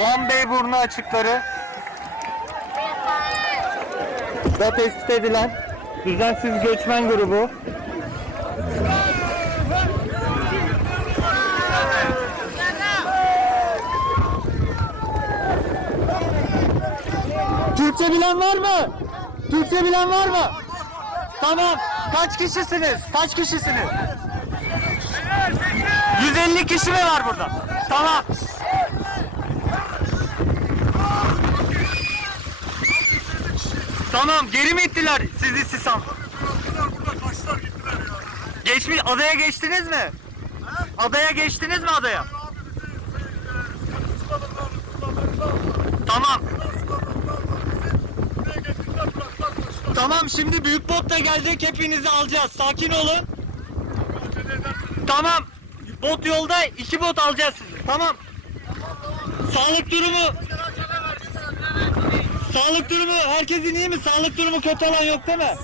Doğanbeyburnu açıkları da tespit edilen düzensiz göçmen grubu Türkçe bilen var mı? Türkçe bilen var mı? Tamam. Kaç kişisiniz? Kaç kişisiniz? 150 kişi mi var burada? Tamam. Tamam. Geri mi ittiler sizi Sisam? Geçmiş, adaya geçtiniz mi? Adaya geçtiniz mi adaya? Tamam. Tamam, şimdi büyük bot da gelecek, hepinizi alacağız. Sakin olun. Tamam. Bot yolda, 2 bot alacağız sizi. Tamam. Sağlık durumu herkesin iyi mi? Sağlık durumu kötü olan yok değil mi?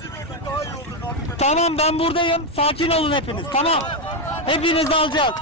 Tamam, ben buradayım. Sakin olun hepiniz. Tamam. Hepinizi alacağız.